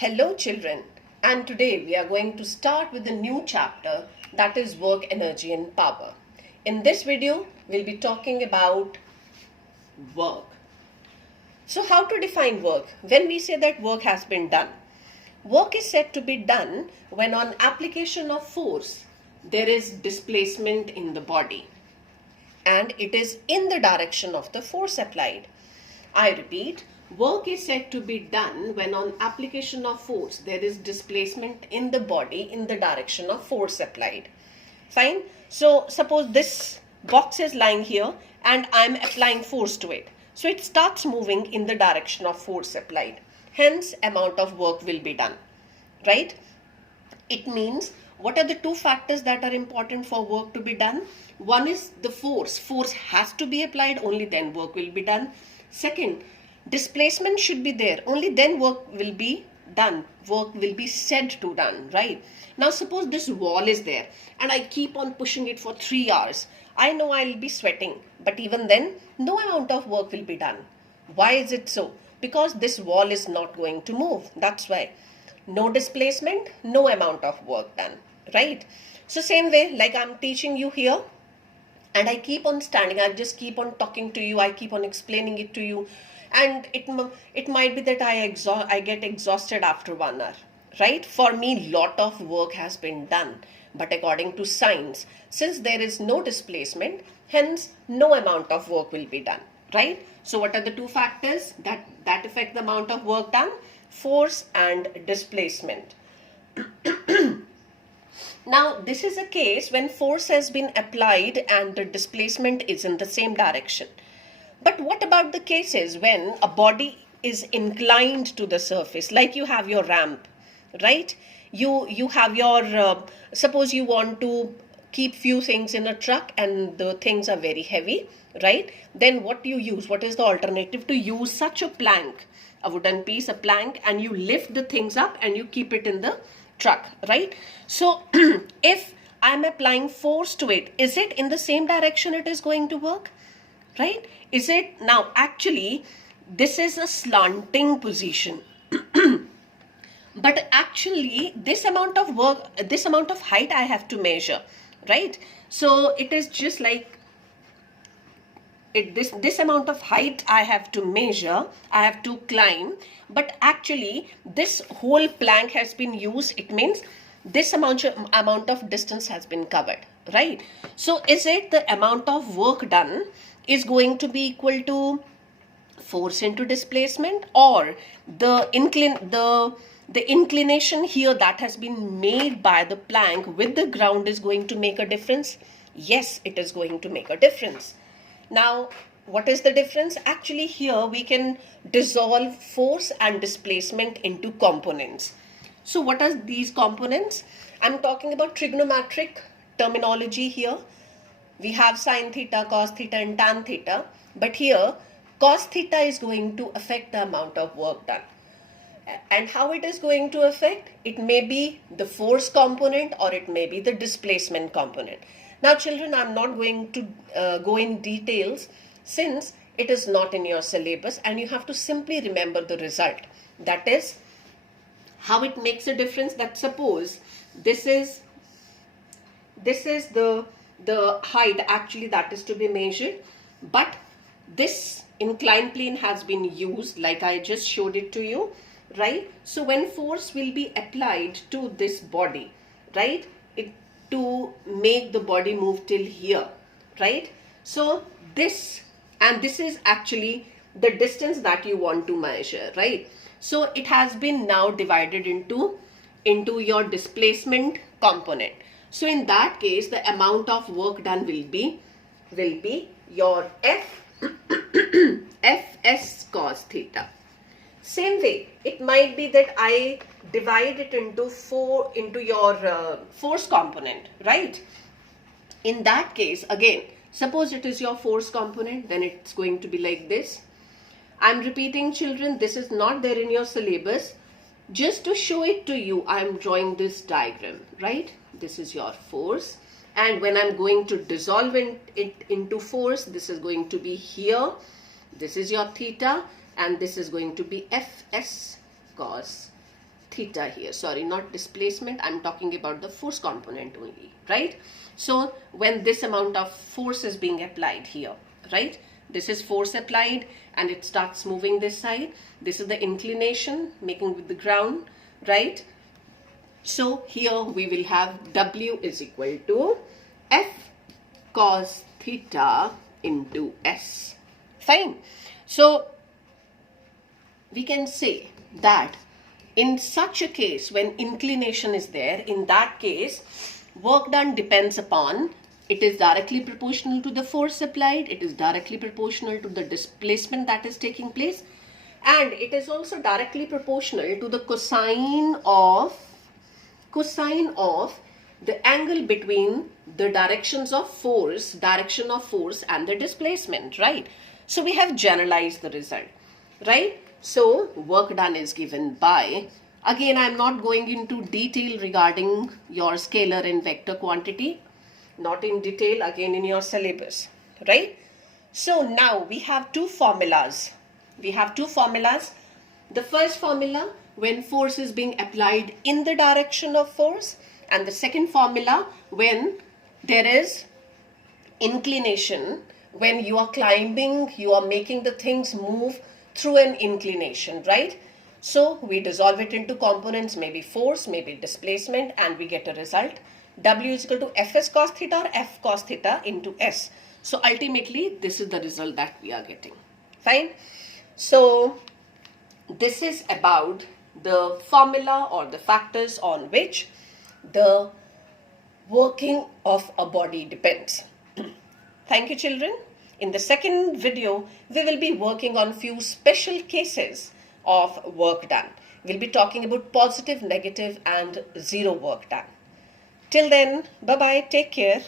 Hello children, and today we are going to start with a new chapter, that is work, energy and power. In this video, we'll be talking about work. So how to define work? When we say that work has been done. Work is said to be done when on application of force, there is displacement in the body and it is in the direction of the force applied. I repeat, work is said to be done when on application of force there is displacement in the body in the direction of force applied. Fine. So suppose this box is lying here and I'm applying force to it. So it starts moving in the direction of force applied. Hence, amount of work will be done. Right? It means, what are the two factors that are important for work to be done? One is the force. Force has to be applied, only then work will be done. Second, displacement should be there, only then work will be done. Work will be said to done, right? Now suppose this wall is there and I keep on pushing it for 3 hours. I know I'll be sweating, but even then no amount of work will be done. Why is it so? Because this wall is not going to move. That's why. No displacement, no amount of work done, right? So same way, like I'm teaching you here and I keep on standing, I just keep on talking to you, I keep on explaining it to you, and it might be that I get exhausted after 1 hour, right? For me, lot of work has been done, but according to science, since there is no displacement, hence no amount of work will be done, right? So what are the two factors that affect the amount of work done? Force and displacement. Now, this is a case when force has been applied and the displacement is in the same direction. But what about the cases when a body is inclined to the surface, like you have your ramp, right? You have your, suppose you want to keep few things in a truck and the things are very heavy, right? Then what do you use? What is the alternative? To use such a plank, a wooden piece, a plank, and you lift the things up and you keep it in the truck, right? So if I'm applying force to it, is it in the same direction it is going to work, right? Is it? Now actually this is a slanting position but actually this amount of work, this amount of height I have to measure, right? So it is just like this amount of height I have to measure, I have to climb, but actually this whole plank has been used. It means this amount of distance has been covered, right? So is it the amount of work done is going to be equal to force into displacement, or the inclination here that has been made by the plank with the ground is going to make a difference? Yes, it is going to make a difference. Now, what is the difference? Actually, here we can dissolve force and displacement into components. So what are these components? I'm talking about trigonometric terminology here. We have sine theta, cos theta and tan theta. But here, cos theta is going to affect the amount of work done. And how it is going to affect? It may be the force component or it may be the displacement component. Now children, I'm not going to go in details since it is not in your syllabus, and you have to simply remember the result. That is how it makes a difference. That suppose this is the height actually that is to be measured, but this inclined plane has been used like I just showed it to you, right? So when force will be applied to this body, right, to make the body move till here, right? So this and this is actually the distance that you want to measure, right? So it has been now divided into your displacement component. So in that case, the amount of work done will be your Fs cos theta. Same way, it might be that I divide it into your force component, right? In that case, again, suppose it is your force component, then it's going to be like this. I'm repeating children, this is not there in your syllabus. Just to show it to you, I'm drawing this diagram, right? This is your force. And when I'm going to dissolve it into force, this is going to be here. This is your theta. And this is going to be Fs cos theta here. Sorry, not displacement. I'm talking about the force component only, right? So when this amount of force is being applied here, right? This is force applied and it starts moving this side. This is the inclination making with the ground, right? So here we will have W is equal to F cos theta into S. Fine. So we can say that in such a case, when inclination is there, in that case, work done depends upon, it is directly proportional to the force applied, it is directly proportional to the displacement that is taking place, and it is also directly proportional to the cosine of the angle between the directions of force, direction of force and the displacement, right? So we have generalized the result, right? So work done is given by, again I am not going into detail regarding your scalar and vector quantity, not in detail again in your syllabus, right? So now we have two formulas. The first formula, when force is being applied in the direction of force, and the second formula, when there is inclination, when you are climbing, you are making the things move through an inclination, right? So we dissolve it into components, maybe force, maybe displacement, and we get a result. W is equal to Fs cos theta or F cos theta into S. So ultimately, this is the result that we are getting. Fine. So this is about the formula or the factors on which the working of a body depends. Thank you, children. In the second video, we will be working on few special cases of work done. We'll be talking about positive, negative and zero work done. Till then, bye-bye, take care.